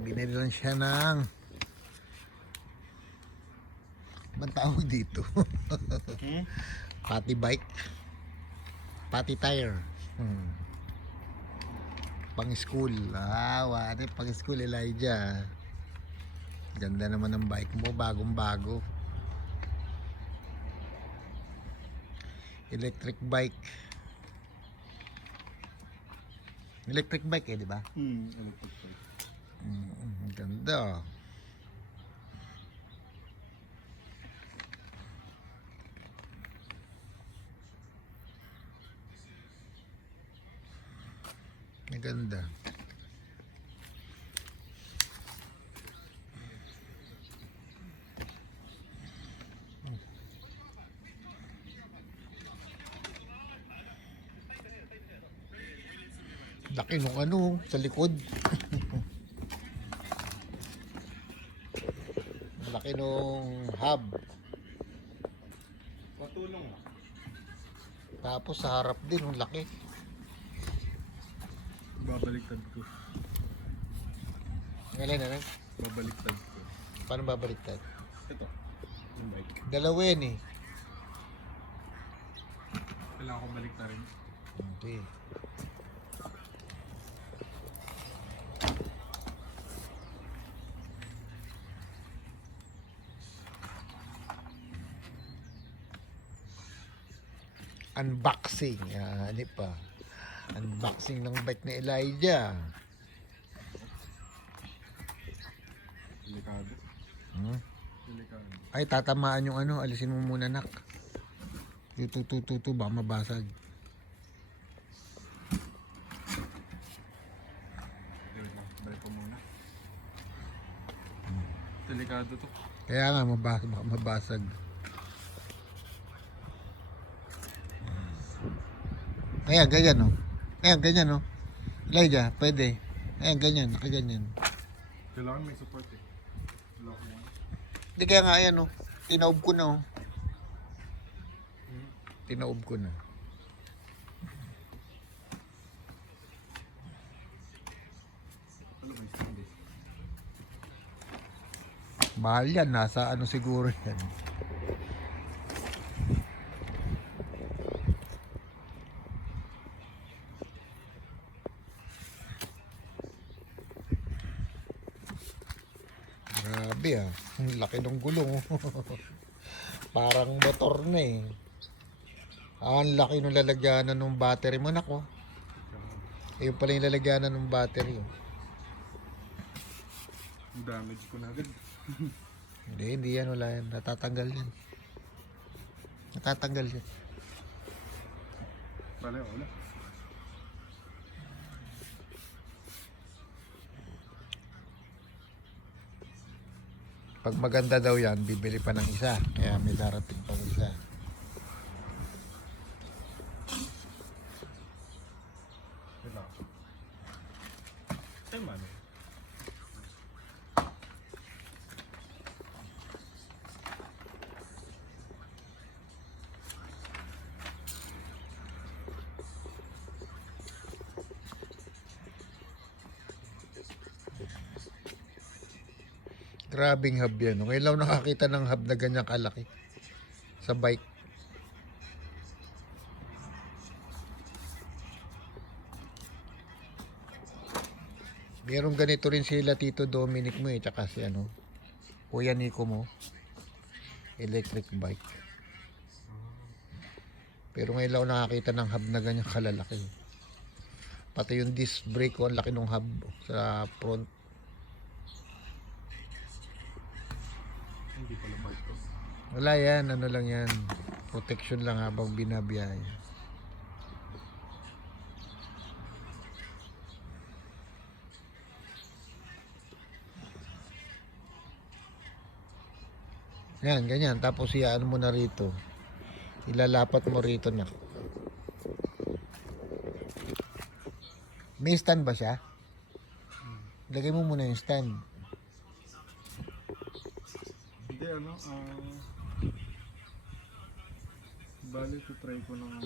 Binili lang siya ng bang tawag dito? Patty bike, patty tire. Pang school. Wari, pang school Elijah. Ganda naman ng bike mo, bagong bago. Electric bike. Electric bike di ba? Electric bike. Ganda. Ganda. Laki nung ano sa likod. Laki nung hub. Patulong. Tapos sa harap din ang laki. Babaliktad ko. Ngayon na lang. Babaliktad ko. Paano babaliktad? Ito. Yung bike. Dalawa yan eh. Kailangan kong baliktarin. Okay. Unboxing. Ano pa? Unboxing ng bike ni Elijah. Delikado. Delikado. Ay, tatamaan yung ano. Alisin mo muna, nak. Tutu, baka mabasag. Balik ko muna. Delikado to. Kaya nga, baka mabasag. Ayan, ganyan no. Ayan, ganyan no. Elijah, pwede. Ayan, ganyan, nakaganyan. Kailangan may support eh. Kailangan mo. Hindi kaya nga, ayan no. Tinaob ko na oh. Tinaob ko na. Ano ba yung stand eh? Mahal yan, nasa ano siguro yan. Grabe ang laki ng gulong. Parang motor na eh. Ang laki ng lalagyanan ng battery mo, nako. Ayun pala yung lalagyanan ng battery. Damage ko na agad. Hindi yan, wala yan. Natatanggal yan. Natatanggal yan. Wala. Pag maganda daw yan, bibili pa ng isa. Kaya may darating pang isa. Kailangan. Ay man. Grabing hub yan. Ngayon lang nakakita ng hub na ganyan kalaki sa bike. Merong ganito rin sila Tito Dominic mo tsaka si ano, Kuya Nico mo. Electric bike. Pero ngayon lang nakakita ng hub na ganyan kalalaki. Pati yung disc brake ko, ang laki ng hub sa front. Hindi pala bike ko. Wala yan, ano lang yan. Protection lang habang binabiyahe. Yan, ganyan. Tapos iyaan mo na rito. Ilalapat mo rito na. May stand ba siya? Lagay mo muna yung stand. Hindi bali to try ko ng